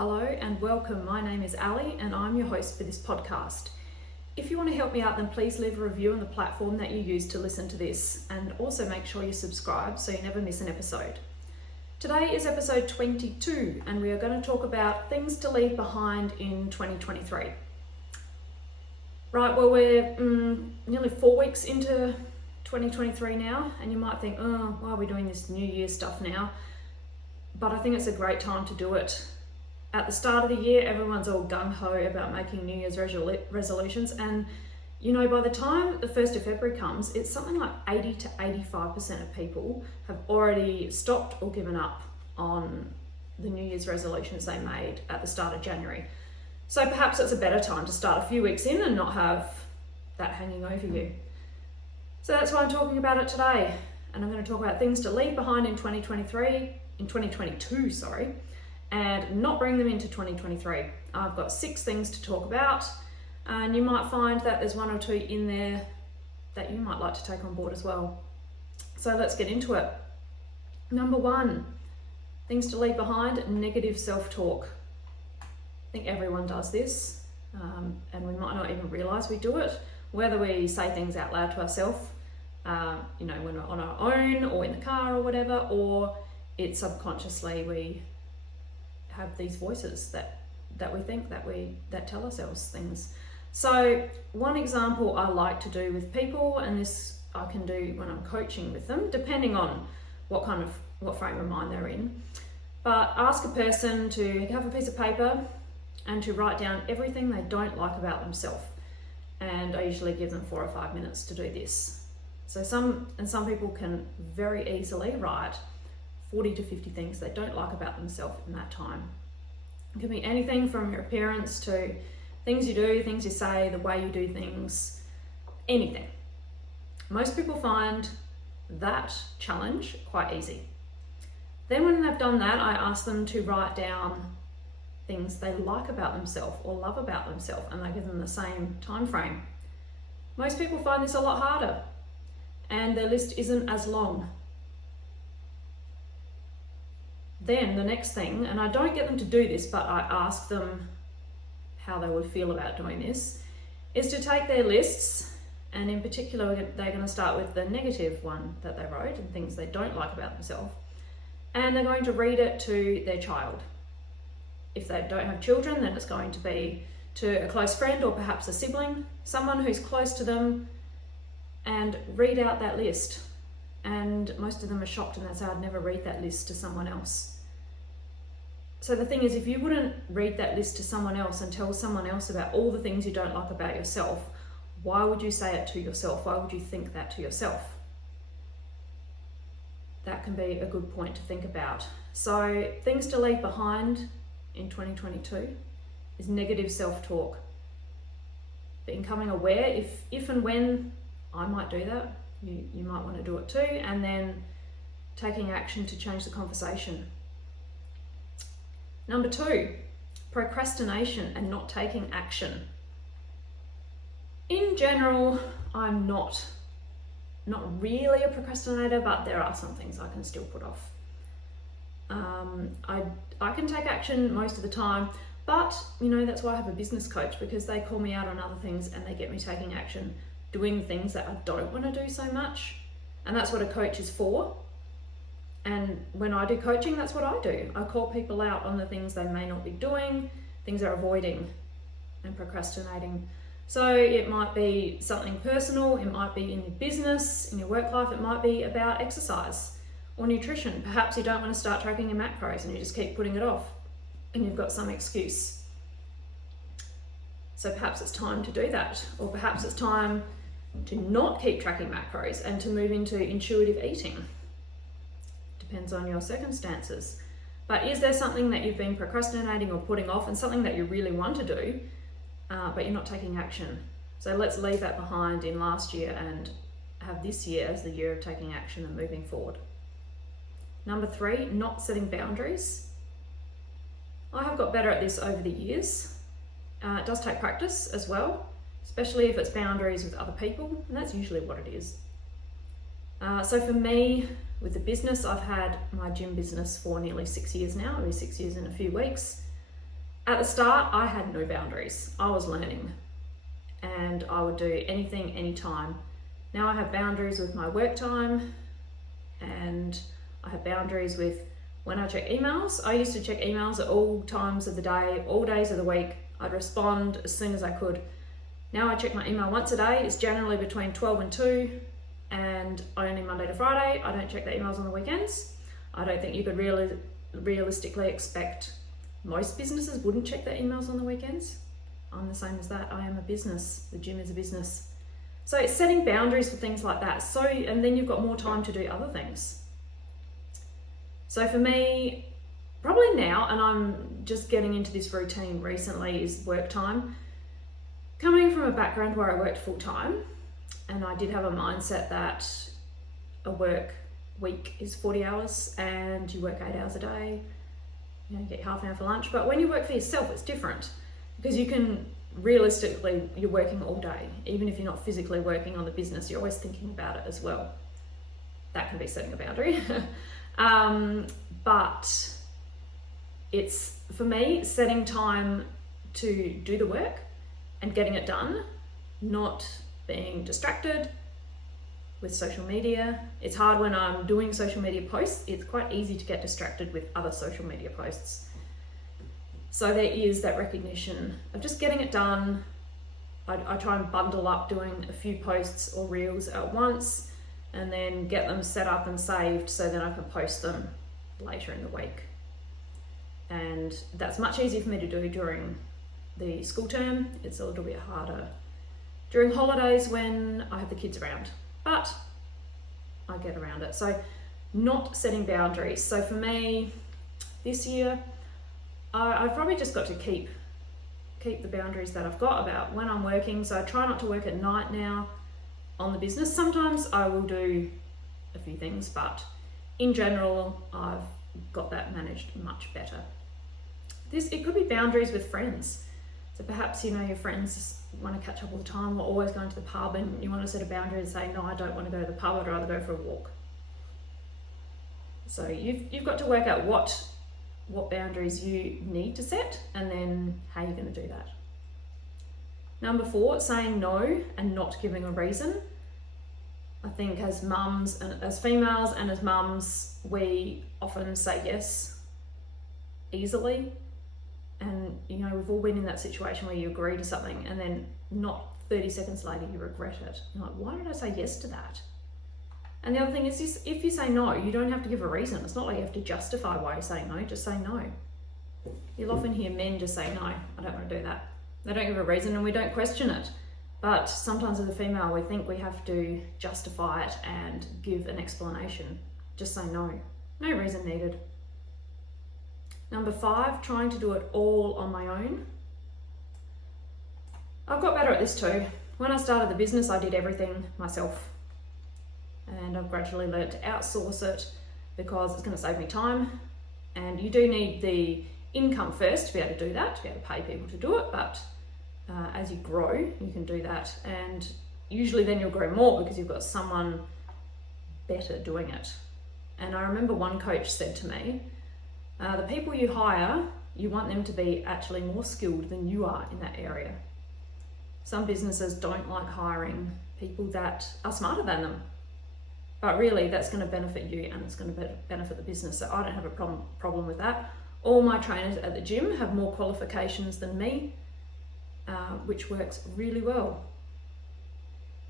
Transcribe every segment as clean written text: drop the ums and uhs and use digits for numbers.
Hello and welcome. My name is Ali and I'm your host for this podcast. If you want to help me out, then please leave a review on the platform that you use to listen to this, and also make sure you subscribe so you never miss an episode. Today is episode 22 and we are going to talk about things to leave behind in 2023. Right, well we're nearly 4 weeks into 2023 now, and you might think, oh, why are we doing this New Year stuff now? But I think it's a great time to do it. At the start of the year, everyone's all gung-ho about making New Year's resolutions, and you know, by the time the 1st of February comes, it's something like 80 to 85% of people have already stopped or given up on the New Year's resolutions they made at the start of January. So perhaps it's a better time to start a few weeks in and not have that hanging over you. So that's why I'm talking about it today, and I'm going to talk about things to leave behind in 2022, and not bring them into 2023. I've got 6 things to talk about, and you might find that there's 1 or 2 in there that you might like to take on board as well. So let's get into it. Number 1, things to leave behind: negative self-talk. I think everyone does this, and we might not even realize we do it, whether we say things out loud to ourselves, when we're on our own or in the car or whatever, or it's subconsciously we have these voices that we think that tell ourselves things. So one example I like to do with people, and this I can do when I'm coaching with them, depending on what frame of mind they're in, but ask a person to have a piece of paper and to write down everything they don't like about themselves. And I usually give them 4 or 5 minutes to do this. So some people can very easily write 40 to 50 things they don't like about themselves in that time. It can be anything from your appearance to things you do, things you say, the way you do things, anything. Most people find that challenge quite easy. Then when they've done that, I ask them to write down things they like about themselves or love about themselves, and I give them the same time frame. Most people find this a lot harder, and their list isn't as long. Then the next thing, and I don't get them to do this, but I ask them how they would feel about doing this, is to take their lists, and in particular they're going to start with the negative one that they wrote and things they don't like about themselves, and they're going to read it to their child. If they don't have children, then it's going to be to a close friend or perhaps a sibling, someone who's close to them, and read out that list. And most of them are shocked and they say, I'd never read that list to someone else. So the thing is, if you wouldn't read that list to someone else and tell someone else about all the things you don't like about yourself, why would you say it to yourself? Why would you think that to yourself? That can be a good point to think about. So things to leave behind in 2022 is negative self-talk. Becoming aware if and when I might do that, you might want to do it too, and then taking action to change the conversation. Number 2, procrastination and not taking action. In general, I'm not really a procrastinator, but there are some things I can still put off. I can take action most of the time, but that's why I have a business coach, because they call me out on other things and they get me taking action, doing things that I don't want to do so much. And that's what a coach is for. And when I do coaching, that's what I do. I call people out on the things they may not be doing, things they're avoiding and procrastinating. So it might be something personal, it might be in your business, in your work life, it might be about exercise or nutrition. Perhaps you don't want to start tracking your macros and you just keep putting it off and you've got some excuse. So perhaps it's time to do that, or perhaps it's time to not keep tracking macros and to move into intuitive eating. Depends on your circumstances. But is there something that you've been procrastinating or putting off, and something that you really want to do, but you're not taking action? So let's leave that behind in last year and have this year as the year of taking action and moving forward. Number 3, not setting boundaries. I have got better at this over the years. It does take practice as well, especially if it's boundaries with other people, and that's usually what it is. So for me, with the business, I've had my gym business for nearly 6 years now. It'll be 6 years in a few weeks. At the start, I had no boundaries. I was learning and I would do anything, anytime. Now I have boundaries with my work time, and I have boundaries with when I check emails. I used to check emails at all times of the day, all days of the week. I'd respond as soon as I could. Now I check my email once a day. It's generally between 12 and 2, and only Monday to Friday. I don't check the emails on the weekends. I don't think you could realistically expect, most businesses wouldn't check their emails on the weekends. I'm the same as that. I am a business. The gym is a business. So it's setting boundaries for things like that. So, and then you've got more time to do other things. So for me, probably now, and I'm just getting into this routine recently, is work time. Coming from a background where I worked full time, and I did have a mindset that a work week is 40 hours and you work 8 hours a day, you get half an hour for lunch. But when you work for yourself, it's different, because you can realistically, you're working all day. Even if you're not physically working on the business, you're always thinking about it as well. That can be setting a boundary. But it's, for me, setting time to do the work and getting it done, not being distracted with social media. It's hard when I'm doing social media posts. It's quite easy to get distracted with other social media posts. So there is that recognition of just getting it done. I try and bundle up doing a few posts or reels at once, and then get them set up and saved so then I can post them later in the week. And that's much easier for me to do during the school term. It's a little bit harder during holidays when I have the kids around, but I get around it. So not setting boundaries. So for me, this year, I've probably just got to keep the boundaries that I've got about when I'm working. So I try not to work at night now on the business. Sometimes I will do a few things, but in general, I've got that managed much better. It could be boundaries with friends. So perhaps, your friends want to catch up all the time, or always going to the pub, and you want to set a boundary and say, no, I don't want to go to the pub, I'd rather go for a walk. So you've got to work out what boundaries you need to set, and then how you're going to do that. Number 4, saying no and not giving a reason. I think as mums, and as females and as mums, we often say yes easily. And we've all been in that situation where you agree to something and then not 30 seconds later you regret it. You're like, why did I say yes to that? And the other thing is, if you say no, you don't have to give a reason. It's not like you have to justify why you're saying no, just say no. You'll often hear men just say, no, I don't want to do that. They don't give a reason and we don't question it. But sometimes as a female, we think we have to justify it and give an explanation. Just say no. No reason needed. Number 5, trying to do it all on my own. I've got better at this too. When I started the business, I did everything myself. And I've gradually learned to outsource it because it's going to save me time. And you do need the income first to be able to do that, to be able to pay people to do it. But as you grow, you can do that. And usually then you'll grow more because you've got someone better doing it. And I remember one coach said to me, the people you hire, you want them to be actually more skilled than you are in that area. Some businesses don't like hiring people that are smarter than them. But really, that's going to benefit you and it's going to benefit the business. So I don't have a problem with that. All my trainers at the gym have more qualifications than me, which works really well.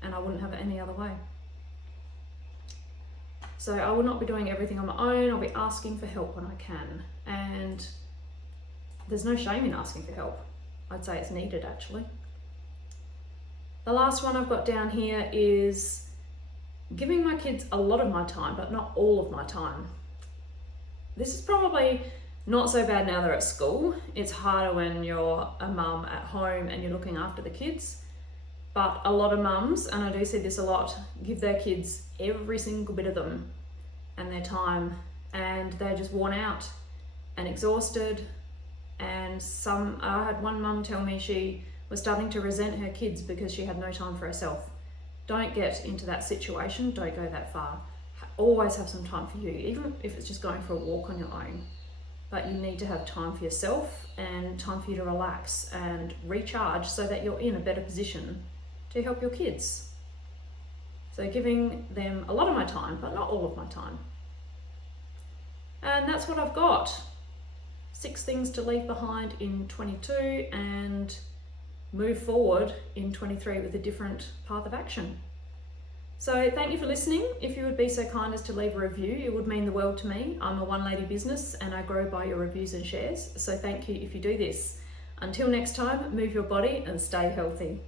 And I wouldn't have it any other way. So I will not be doing everything on my own. I'll be asking for help when I can. And there's no shame in asking for help. I'd say it's needed actually. The last one I've got down here is giving my kids a lot of my time, but not all of my time. This is probably not so bad now they're at school. It's harder when you're a mum at home and you're looking after the kids. But a lot of mums, and I do see this a lot, give their kids every single bit of them and their time, and they're just worn out and exhausted. And I had one mum tell me she was starting to resent her kids because she had no time for herself. Don't get into that situation, don't go that far. Always have some time for you, even if it's just going for a walk on your own. but you need to have time for yourself and time for you to relax and recharge so that you're in a better position to help your kids. So giving them a lot of my time, but not all of my time. And that's what I've got. 6 things to leave behind in 22 and move forward in 23 with a different path of action. So thank you for listening. If you would be so kind as to leave a review, it would mean the world to me. I'm a one-lady business and I grow by your reviews and shares. So thank you if you do this. Until next time, move your body and stay healthy.